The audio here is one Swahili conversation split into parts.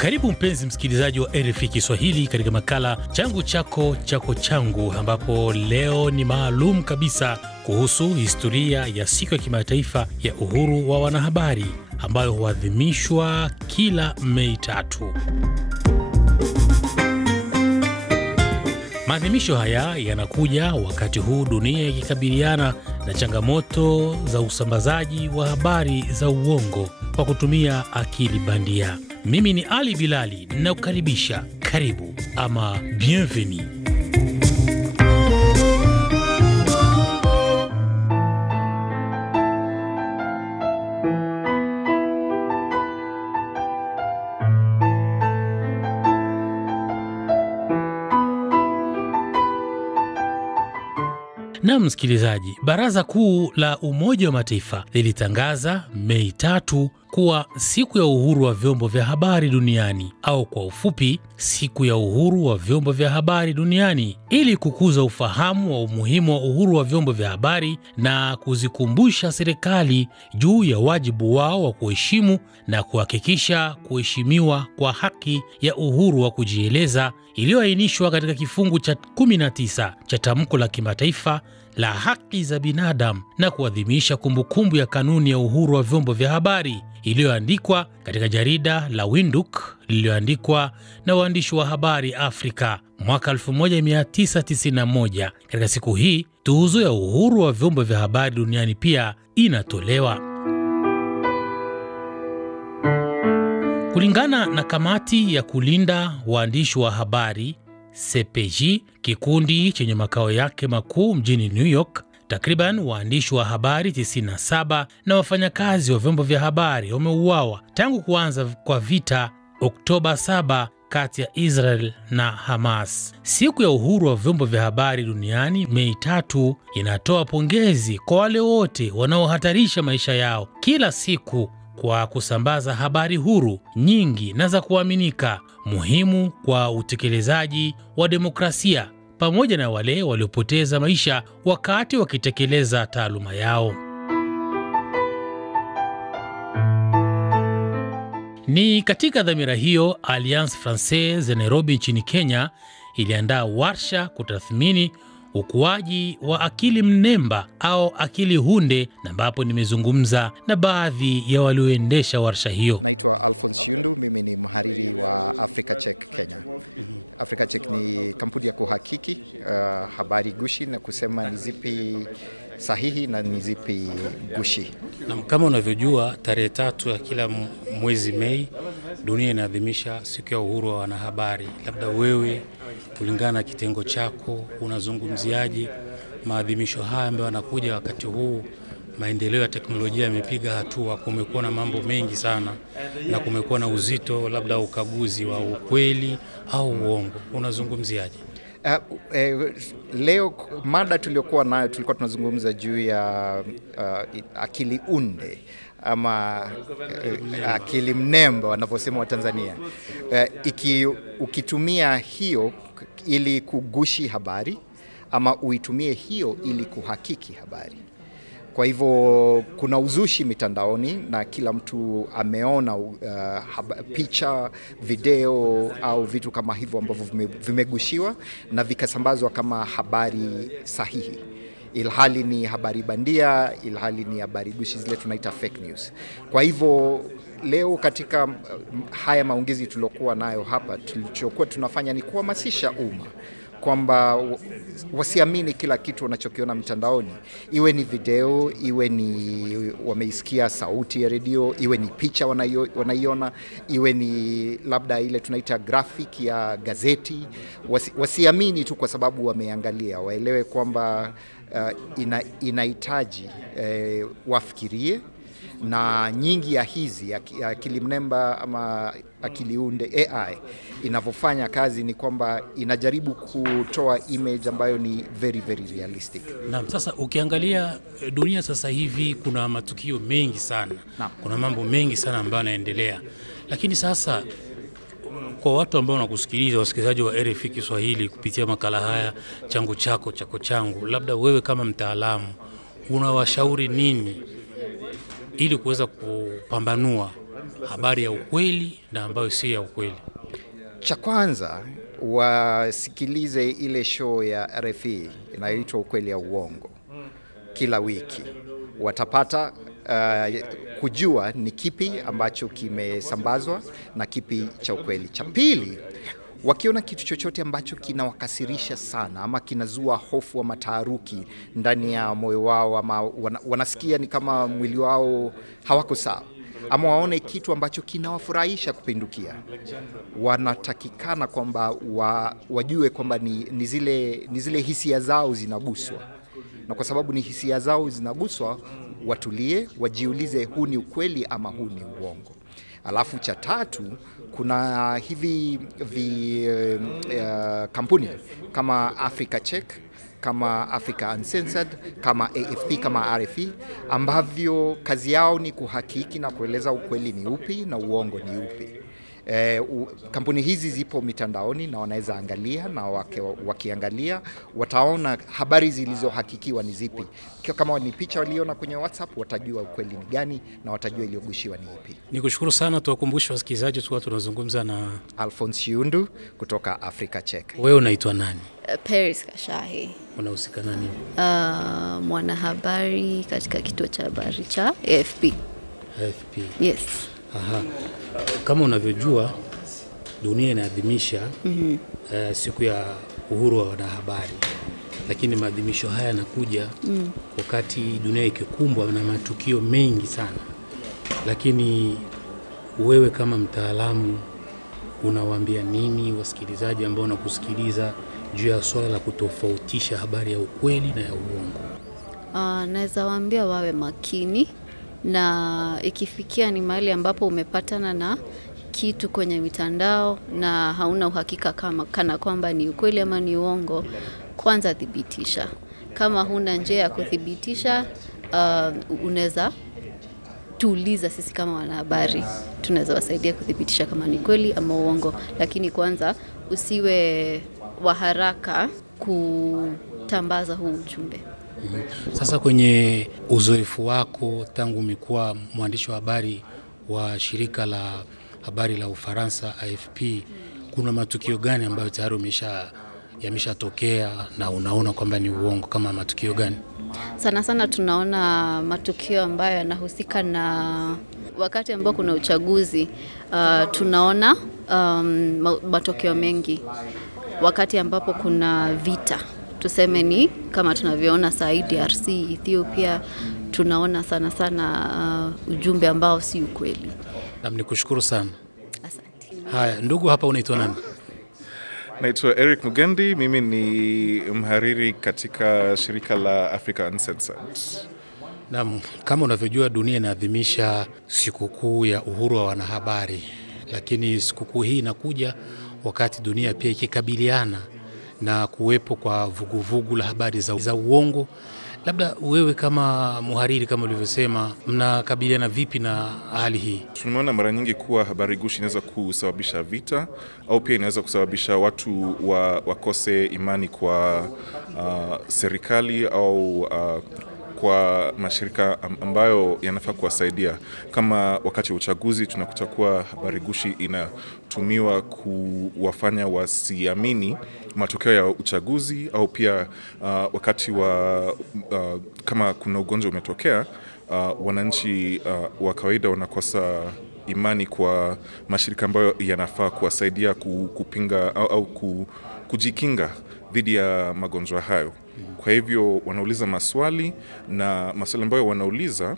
Karibu mpenzi msikilizaji wa RFI Kiswahili katika makala changu chako chako changu, ambapo leo ni maalum kabisa kuhusu historia ya siku ya kimataifa ya uhuru wa wanahabari ambayo huadhimishwa kila Mei 3. Maadhimisho haya yanakuja wakati huu dunia ikikabiliana na changamoto za usambazaji wa habari za uongo kwa kutumia akili bandia. Mimi ni Ali Bilali, ninakukaribisha. Karibu ama bienvenue. Na msikilizaji, Baraza Kuu la Umoja wa Mataifa lilitangaza Mei 3 kuwa siku ya uhuru wa vyombo vya habari duniani, au kwa ufupi, siku ya uhuru wa vyombo vya habari duniani, ili kukuza ufahamu wa umuhimu wa uhuru wa vyombo vya habari na kuzikumbusha serikali juu ya wajibu wao wa kuheshimu na kuhakikisha kuheshimiwa kwa haki ya uhuru wa kujieleza iliyoainishwa katika kifungu cha 19 cha Tamko la Kimataifa la Haki za Binadamu, na kuadhimisha kumbukumbu ya kanuni ya uhuru wa vyombo vya habari iliyoandikwa katika jarida la Windhoek lililoandikwa na waandishi wa habari Afrika mwaka 1991. Katika siku hii, tuzo ya uhuru wa vyombo vya habari duniani pia inatolewa. Kulingana na kamati ya kulinda waandishi wa habari CPJ, kikundi chenye makao yake makuu mjini New York, takriban waandishi wa habari 97 na wafanyakazi wa vyombo vya habari wameuawa tangu kuanza kwa vita Oktoba 7 kati ya Israel na Hamas. Siku ya uhuru wa vyombo vya habari duniani Mei 3 inatoa pongezi kwa wale wote wanaohatarisha maisha yao kila siku kwa kusambaza habari huru, nyingi na za kuaminika, muhimu kwa utekelezaji wa demokrasia, pamoja na wale waliopoteza maisha wakati wakitekeleza taaluma yao. Ni katika dhamira hiyo, Alliance Francaise Nairobi nchini Kenya iliandaa warsha kutathmini ukuaji wa akili mnemba au akili hunde, na ambapo nimezungumza na baadhi ya walioendesha warsha hiyo. Naitwa Alphonse Shundu, mimi ni mhariri wa Africa Check Kenya. Africa Check ni kampuni ya kuhakiki habari gushi na kusema ni zipi sahihi na ni zipi gushi. Na kama unavyojua, tarehe 3 ya kila mwezi Mei dunia inaadhimisha siku ya uhuru wa wanahabari. Labda wewe, kulingana na kitengo chako, unazungumziaje maadhimisho haya ambayo yanakuja wakati huu maendeleo ya teknolojia yamepiga hatua, kumekuwa na mambo mengi sana na kumekuwa na uzito, labda ukaguzi wa ukweli au uongo, unazungumziaje? Leo mada tulikuwa tunazungumza juu ya akili unde ama akili mnemba wanavyosema wa Tanzania. Ukitumia hiyo ili kugushi habari ama uitumie hiyo ili kuhakiki habari. Kwa hivyo kuna uzushi mitandaoni na kila mtu ameona picha, video au vitu kama hivyo ambavyo vimegushiwa na vikasambazwa kama habari sahihi, ilhali ni habari bandia, ilhali ni habari gushi, zile tunaita fake news. Kwa hivyo leo katika haya maongezi tuliokuwa nayo hapa, tulichokuwa tunafanya ni kuhamasisha umma kwamba wasiamini kila kitu wanachokiona mitandaoni, iwe ni video, iwe ni wameisikia sauti ya redio, iwe ni picha wanaiona, iwe ni labda ile tunaita graphic ya gazeti. Wasiamini tu kwa sababu wameangalia, waelewe kwamba inahitaji wafikirie. Na nyingi ya hizi akili mnemba ama akili unde AI inavyofanya kazi ni kwamba inajaribu kutoa image ambayo ni very very realistic. Na sasa ukiangalia dunia sasa hivi kuna matukio mengi sana. Kuna mambo mengi sana ambayo yanaendelea. Lakini sasa kwa watu ambao wanakusikiliza, wasikilizaji wa RFI Kiswahili kupitia makala haya changu chako chako changu, labda wewe kama mtaalamu unawashauri nini ili kuweza kupambanua habari ya ukweli na ambayo si ya ukweli? Cha kwanza, wasikilize ile show ya RFI inayoitwa Ukweli ya Uongo. Kila wiki watapata kujua ni kipi ambacho kimesambazwa na kipi cha ukweli. Cha pili, wakiona kitu chochote ambacho kinawakasirisha sana ama kinazua hofu ama taharuki ndani ya moyo wao, ama wanasikia ni kama mwili wao hawako sawa, ama waone kitu ambacho kinawafurahisha kupindukia, wanatakikana kwamba wajue kwamba ni zile hisia zao zinaguswa. Na kwa sababu ni hisia zao zinaguswa, watulie, wajiulize huu ni ukweli ama huu ni uongo. Alafu cha tatu, kuna hivi kampuni kama Africa Check, kama Africa Uncensored, kama AFP, kama RFI, ambavyo kazi yao ni kuhakiki na kueleza ukweli ni upi na uongo ni upi. Kampuni hizi zipo mitandaoni na wanaweza angalia, na wakiangalia wataona habari zilizohakikiwa ni zipi. Kama ni picha waliona kwenye WhatsApp, watajua ukweli ni gani na watajua iliyogushiwa ni ipi. Nikushukuru sana, tuwakumbushe wasikilizaji tu tunazungumza na Alphonse Yundu kutoka Africa Check. Wewe unaitwa nani? Paris Kashahi. Unahusika na nini? Mwanahabari katika kituo cha habari cha AFP. AFP. Yes. Aha. Kama unavyojua, dunia inaadhimisha siku ya uhuru wa wanahabari, lakini maadhimisho haya yanakuja wakati dunia ikikumbwa na matukio mengi sana. Lakini wewe kama mtaalamu unawaambia nini wasikilizaji ambao wanakusikiliza juu ya swala la kutofautisha habari ya ukweli na ya uongo? Naweza waambia wawe makini, na ikifikia ni mahali ambapo umepatana na kitu kwenye mitandao na hauna uhakika kana kwamba ni ukweli ama ni uongo, kwanza thibitisha. Kama huna njia ya kuthibitisha, unaweza tuuliza sisi kama wanahabari, tunaweza wasaidia kuthibitisha kama ni kweli ama uongo, lakini kwanza usiwe wa haraka kutambaza huu ujumbe. Sasa kwenye uzoefu wako tangu umekuwa mwandishi wa habari wa shirika la habari la Ufaransa AFP, kuna matukio gani ambayo tayari yameshatokea na unaona kwamba ni uongo? Kama matukio gani? Sana sana tunaona matukio ambayo yanahusika na wakati ambao kuna uchaguzi. Tunaona matokeo mengi wakati ambapo kuna vita. Tuseme ni kama tunavyoona DRC, Ethiopia, tunaona sana ujumbe ambao si ukweli. Nikushukuru sana. Asante. Haya, ndugu hapa unaitwa nani? Naitwa Eric Mugendi, mimi ni mhariri katika shirika la Africa Uncensored. Naam, kama unavyojua dunia inaadhimisha sikukuu ya uhuru wa wanahabari, lakini sikukuu hii inakuja wakati dunia pia ikikabiliana na kuwepo kwa vuguvugu la habari za uongo. Labda wewe kama muhariri, kama ulivyosema, mnakabiliana vipi na hali hii? Tumeona mara nyingi kuwa habari gushi inaweza kusababisha vita, au pia inaweza kusababisha watu wakose imani kwa serikali au kwa mashirika ambayo yanafaa kuwasaidia. Kama wakati wa uchaguzi tunakuta kuwa habari gushi inatumiwa kuwafanya wasiamini matokeo ya uchaguzi, au pia wakati kama kuna ugonjwa umetokea, wananchi wa kawaida wanakosa imani kwa mashirika ambayo yanafaa kuwasaidia kupinga au kujikinga dhidi ya magonjwa hayo. Kwa hivyo wanauliza maswali, na maswali ambayo wanauliza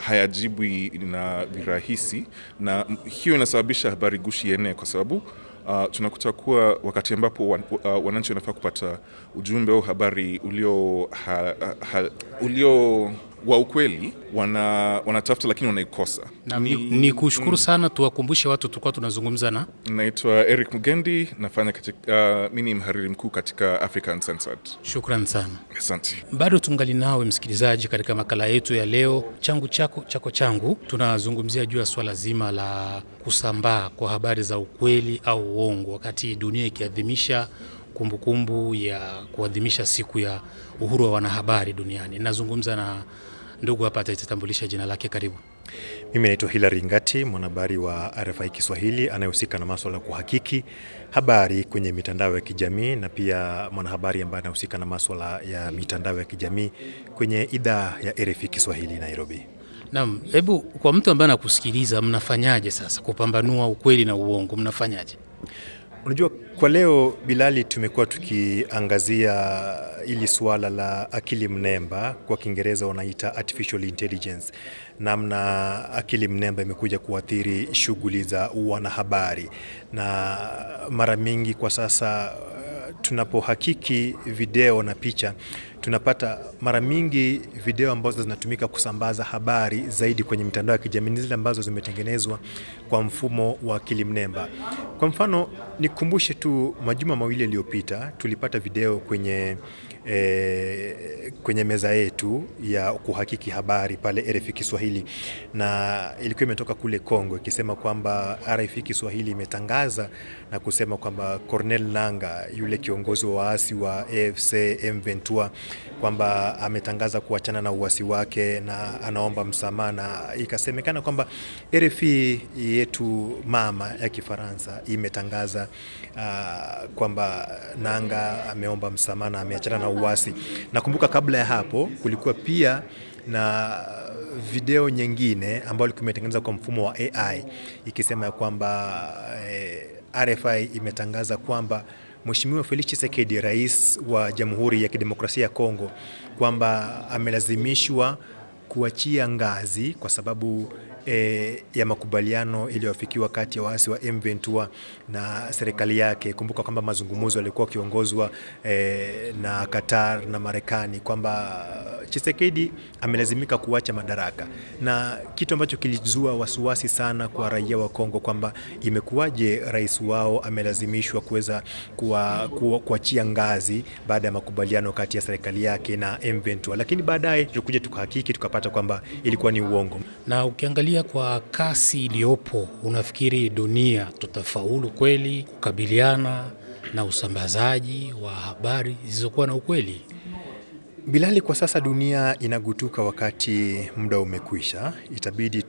hayajibwi na virahisi, na hiyo inasababisha habari gushi yenee, kwa sababu tunakuta kuwa wakati ambapo wananchi wanafaa kupata ujumbe au habari ulio wa ukweli, wanatafuta lakini wanaikosa. Ni kushukuru sana. Tuwakumbushe watu tulikuwa tunazungumza na. Naitwa Eric Mugendi, nafanya katika mimi mhariri mkuu katika Africa Uncensored. Shukrani sana. Asante. Bado tungali nawe msikilizaji katika makala yetu ya leo, changu chako chako changu. Tunazungumzia juu ya swala zima la kusambaa kwa habari za ukweli au uongo wakati dunia ikiadhimisha kumbukumbu ya kuadhimisha siku ya uhuru wa wanahabari duniani. Nazungumza na ndugu hapa, atajitambulisha jina lake. Karibu. Mimi naitwa Hilary Ngati, mwanahabari wa RFI Kiswahili anayehusika na masuala ya kuhakiki habari kwenye mitandao ya kijamii, na pia mwanahabari ambaye anahusika na masuala ya mitandao ya kijamii kwenye idhaa ya RFI Kiswahili Nairobi. Naam, hebu kwa mtu ambaye anakusikiliza, mnafanyaje sasa kupambanua ukweli na uongo? Mnafanyaje? Unajua, kwa leo Bilali, tumekuwa tukiangazia ili suala la akili mnemba, kwa Kiingereza wanaita artificial intelligence, namna akili mnemba imekuja kuathiri shughuli za wanahabari. Na mara mingi kwa sasa tunapohakiki video na picha, tunapata mara mingi video ambazo zinatumika kusambaza habari zaidi kwenye mitandao ya kijamii zile ambazo zimetengenezwa kwa mfumo wa akili mnemba. Kwa mfano, nikumbushe tu majuma mawili yaliyopita tulipata video kwenye meza yetu ya kuhakiki habari pale RFI Kiswahili, na ilikuwa imetoka kule Kongo ikisema kwamba RFI Kiswahili imetangaza na kusema kwamba Corneille Nangaa, yule kiongozi wa waasi wa AFC M23, kwamba ametangaza kuachana na uasi wake na anaomba msamaha, na ikasemekana kwamba RFI yetu mama ya Kifaransa imetangaza kwamba Nangaa ameomba msamaha na ameachana na uasi. Nakumbuka kabla ya hapo kulikuwa pia na video nyingine ambayo ilikuwa imetengenezwa kwa mfumo wa AI ikisema kwamba RFI imetangaza kwamba Mheshimiwa Felix Tshisekedi, rais wa Jamhuri ya Kidemokrasia ya Kongo, kwamba amelazimishwa kuachia ngazi kwa sababu ya makubaliano iliyofikiwa kati ya waasi wa M23 na serikali yake. Kumbuka kwamba mazungumzo yalikuwa kiongozwa na Qatar na Marekani, kwamba Tshisekedi amelazimika kuacha madaraka, na kitu ambacho kilizua wasiwasi sana kwa raia wa Kongo kwamba imekuwaje rais wao amelazimishwa kuweza kuachia ngazi baada ya makubaliano kati ya serikali yake na M23. Lakini baadaye tulikuja tukahakiki tukapata kwamba ilikuwa ni uongo. Na ukiangalia kwa kasi iliyopo, unafikiri dunia tutafaulu kweli kukabiliana na usambazaji wa habari zisizokuwa na ukweli? Bilali, kwa sasa dunia inagutuka wakati muda umekwisha. Itabidi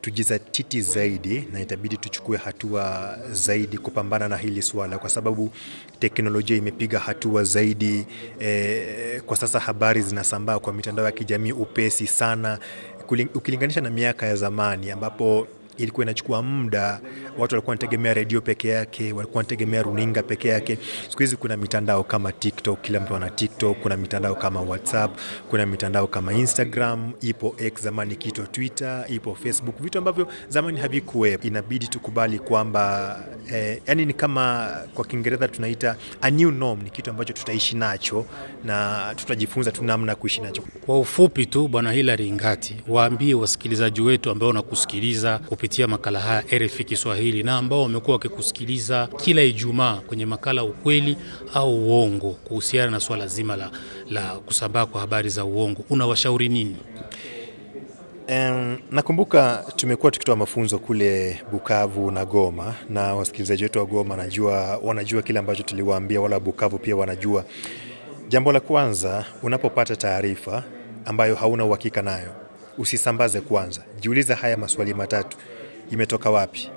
tujizatiti zaidi na itabidi tuchukue hatua zaidi kupambana na hili swala, kwa sababu teknolojia imepiga hatua zaidi. Kwa sasa habari zinasambaa kwa mitandao ya kijamii upesi sana ukilinganisha na miaka ya zamani ambapo ilikuwa inachukua muda. Watu walikuwa wanategemea redio peke yake, walikuwa wanategemea runinga peke yake. Siku hizi kuna mitandao kama TikTok, kila mtu ana TikTok, kuna mitandao kama WhatsApp, kuna mitandao kama Instagram, ipo X zamani kiitwa Twitter, ipo Facebook, vitu ambavyo zamani havikuwepo. Inabidi tukubali kwamba yani ni kama kwa Kiingereza tunaita a new norm, ni kitu ambacho tutaishi nacho na tutajifunza tu namna kuishi nacho. Kwa ufupi tu, Bwana Hilary Ngati, waambie wasikilizaji wetu ambao wanakusikiliza kupitia makala haya RFI Kiswahili na ambao wamekuwa wakikusikiliza kila Ijumaa kwenye makala ukweli au uongo kuhusiana na swala zima la kusambaa kwa habari za uongo, unawashauri nini? Nakumbuka tumekuwa tukitoa mafunzo kule Bukavu na Goma, na wasikilizaji wetu wa Goma wanajua kile ambacho tuliwaambia, wala Bukavu pia wanajua. Jambo la kwanza, unapopata taarifa ambayo hauna uhakika nayo, usisambaze kwanza. Jiuliza haya maswali matatu: imetoka wapi?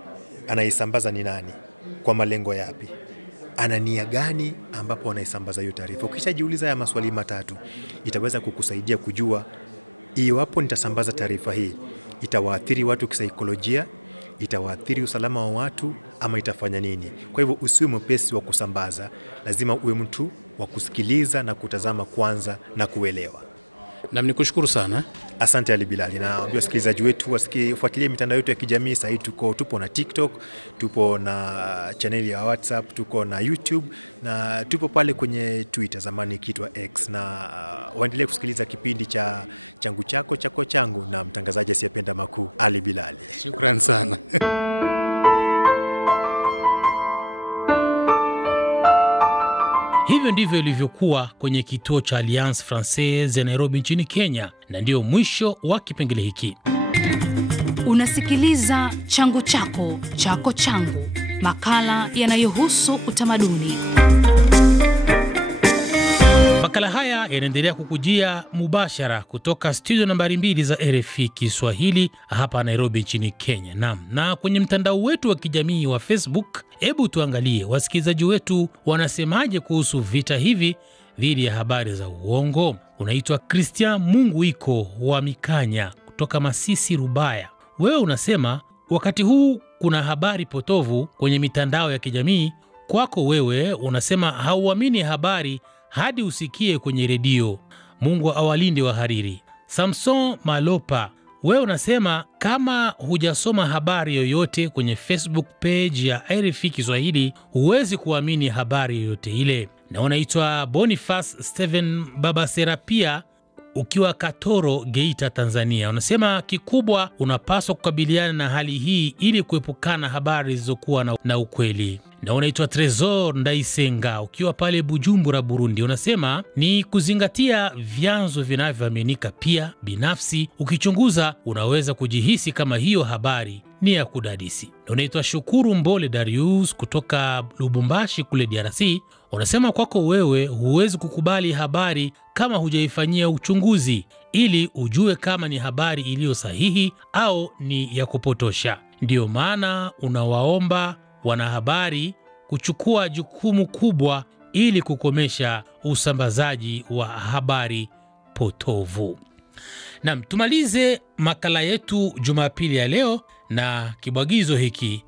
Anaisambaza ni nani? Kwa malengo yapi? Ana nia gani ambapo anaisambaza hiyo taarifa? Ukishajiuliza haya maswali matatu, itaweza kukusaidia kujua iwapo nitasambaza taarifa hii itawaathiri watu kisaikolojia, itawaathiri usalama wa watu, ama itafanya nini. Kwa hivyo usiwe mwepesi wa kusambaza, lazima uwe mtu wa kusikiliza na kutazama kwanza na kuelewa. Na nikushukuru sana. Asante Ali Bilali, na wasikilizaji wetu wasifuatilie mitandao yetu ya kijamii. Sasa tupo na TikTok, tupo na channel ya WhatsApp, tuko na YouTube, na tupo pale kwenye Twitter zamani kiitwa X, na waendelee kusikiliza kipindi cha changu chako chako changu na mtangazaji asiyependa makuu Ali Bilali. Shukrani sana. Hivyo ndivyo ilivyokuwa kwenye kituo cha Alliance Francaise Nairobi nchini Kenya, na ndio mwisho wa kipengele hiki. Unasikiliza changu chako chako changu, makala yanayohusu utamaduni. Makala haya yanaendelea kukujia mubashara kutoka studio nambari 2 za RFI Kiswahili hapa Nairobi nchini Kenya. Na kwenye mtandao wetu wa kijamii wa Facebook, hebu tuangalie wasikilizaji wetu wanasemaje kuhusu vita hivi dhidi ya habari za uongo. Unaitwa Christian Munguiko wa Mikanya kutoka Masisi Rubaya. Wewe unasema wakati huu kuna habari potovu kwenye mitandao ya kijamii. Kwako wewe unasema hauamini habari hadi usikie kwenye redio. Mungu awalinde wahariri. Samson Malopa, wewe unasema kama hujasoma habari yoyote kwenye Facebook page ya RFI Kiswahili huwezi kuamini habari yoyote ile. Na unaitwa Boniface Steven Baba Serapia ukiwa Katoro, Geita, Tanzania. Unasema kikubwa unapaswa kukabiliana na hali hii ili kuepukana habari zisizokuwa na ukweli. Na unaitwa Tresor Ndaisenga ukiwa pale Bujumbura, Burundi. Unasema ni kuzingatia vyanzo vinavyoaminika. Pia binafsi ukichunguza unaweza kujihisi kama hiyo habari ni ya kudadisi. Na unaitwa Shukuru Mbole Darius kutoka Lubumbashi kule DRC. Unasema kwako wewe huwezi kukubali habari kama hujaifanyia uchunguzi ili ujue kama ni habari iliyo sahihi au ni ya kupotosha. Ndio maana unawaomba wanahabari kuchukua jukumu kubwa ili kukomesha usambazaji wa habari potovu. Na tumalize makala yetu Jumapili ya leo na kibwagizo hiki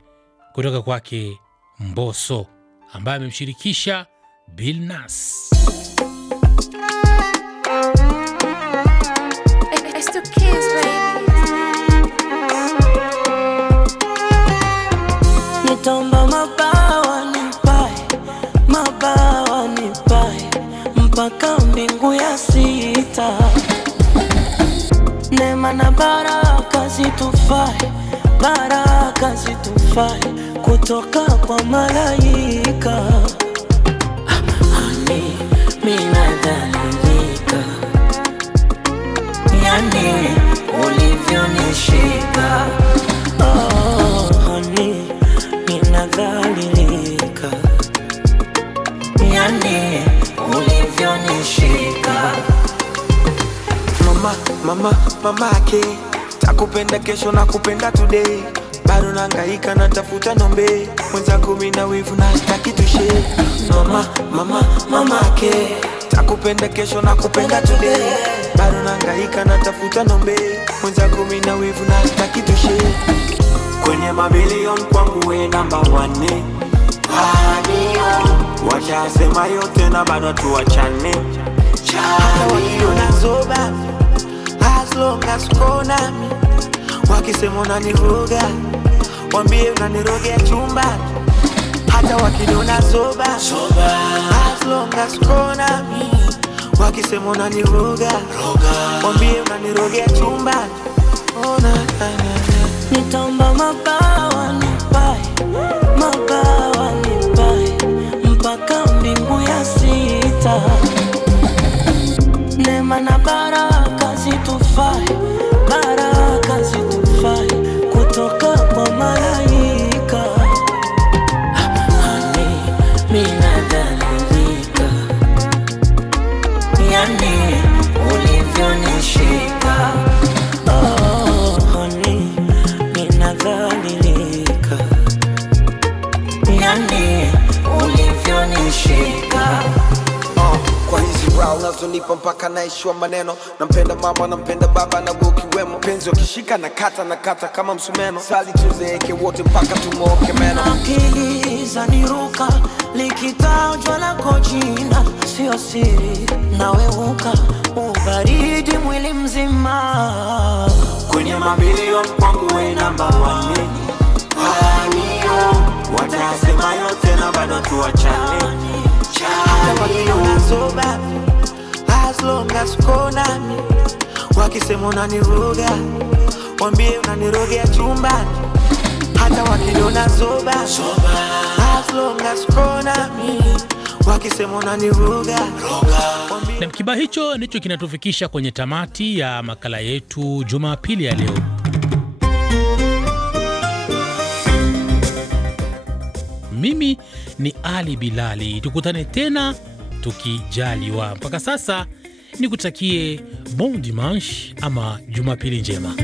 kutoka kwake Mbosso ambaye amemshirikisha Billnass. Nitomba mabawa nipae mpaka mbingu ya sita. Neema na baraka zitufae kutoka kwa malaika. Hani minadhalilika, yani ulivyonishika. Hani minadhalilika, yani ulivyonishika. Mama ake takupenda kesho na kupenda today. Bado nangaika na tafuta nombe, mwenzako mimi na wivu na sitaki tushe. Mama ake takupenda kesho na kupenda today. Bado nangaika na tafuta nombe, mwenzako mimi na wivu na sitaki tushe. Kwenye mabilion kwangu we number 1. Wacha sema yote na bado tuachane. Unazoba as long as uko nami. Wakisema unaniroga, wambie unanirogea chumbani. Hata wakiniona zoba as long as uko nami. Wakisema unaniroga, wambie unanirogea chumbani. Nitomba mabawa nipae mpaka mbingu ya sita. Neema na baraka zitufae kutoka kwa malaika. Hani minadhalilika, yani ulivyonishika. Hani minadhalilika, yani ulivyonishika. Kwa hizi brow unazonipa mpaka naishiwa maneno. Nampenda mama, nampenda baba na ukiwemo. Penzi ukishika na kata kama msumeno. Sali tuzeeke wote mpaka tumoke meno. Akili zaniruka likitajwa lako jina, sio siri naweuka ubaridi mwili mzima. Kwenye mabilion kwangu we number 1. Watasema yote na bado tuachane. Unazoba as long as uko nami. Wakisema unaniroga, wambie unanirogea chumbani. Hata wakiniona zoba as long as uko nami. Wakisema unaniroga. Na kibao hicho ndicho kinatufikisha kwenye tamati ya makala yetu Jumapili ya leo. Mimi ni Ali Bilali. Tukutane tena tukijaliwa. Mpaka sasa nikutakie bon dimanche ama Jumapili njema.